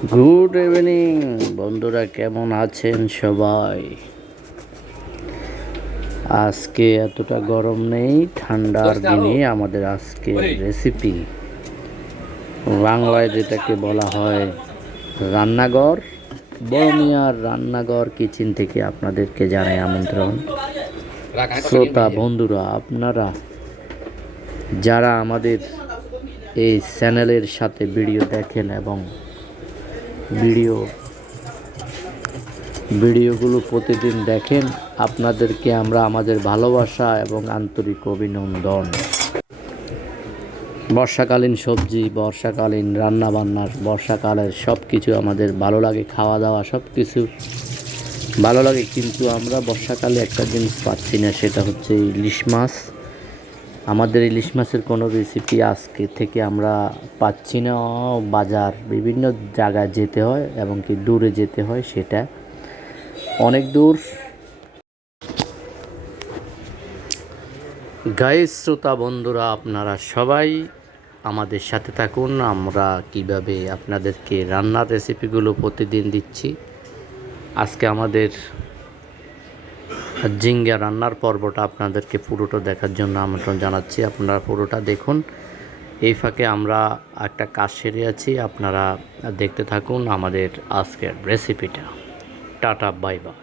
Good evening বন্ধুরা, কেমন আছেন সবাই? আজকে এতটা গরম নেই, ঠান্ডার দিনে আমাদের আজকের রেসিপি বাংলায় যেটাকে বলা হয় রান্নাঘর, বড় মিয়ার রান্নাঘর কিচেন থেকে আপনাদেরকে জানাই আমন্ত্রণ। শ্রোতা বন্ধুরা, আপনারা যারা আমাদের এই চ্যানেলের সাথে ভিডিও দেখেন এবং ভিডিওগুলো প্রতিদিন দেখেন, আপনাদেরকে আমরা আমাদের ভালোবাসা এবং আন্তরিক অভিনন্দন। বর্ষাকালীন সবজি, বর্ষাকালীন রান্নাবান্নার, বর্ষাকালের সব কিছু আমাদের ভালো লাগে, খাওয়া দাওয়া সব কিছু ভালো লাগে, কিন্তু আমরা বর্ষাকালে একটা জিনিস পাচ্ছি না, সেটা হচ্ছে ইলিশ মাছ। আমাদের ইলিশ মাছের কোনো রেসিপি আজকে থেকে আমরা পাচ্ছি না। বাজার বিভিন্ন জায়গায় যেতে হয় এবং কি দূরে যেতে হয়, সেটা অনেক দূর। গাইস, শ্রোতা বন্ধুরা, আপনারা সবাই আমাদের সাথে থাকুন। আমরা কিভাবে আপনাদেরকে রান্নার রেসিপিগুলো প্রতিদিন দিচ্ছি। আজকে আমাদের ঝিঙ্গা রান্নার পর্বটা আপনাদেরকে পুরোটা দেখার জন্য আমন্ত্রণ জানাচ্ছি। আপনারা পুরোটা দেখুন। এই ফাঁকে আমরা একটা কাজ সেরে আছি, আপনারা দেখতে থাকুন আমাদের আজকের রেসিপিটা। Tata, bye bye.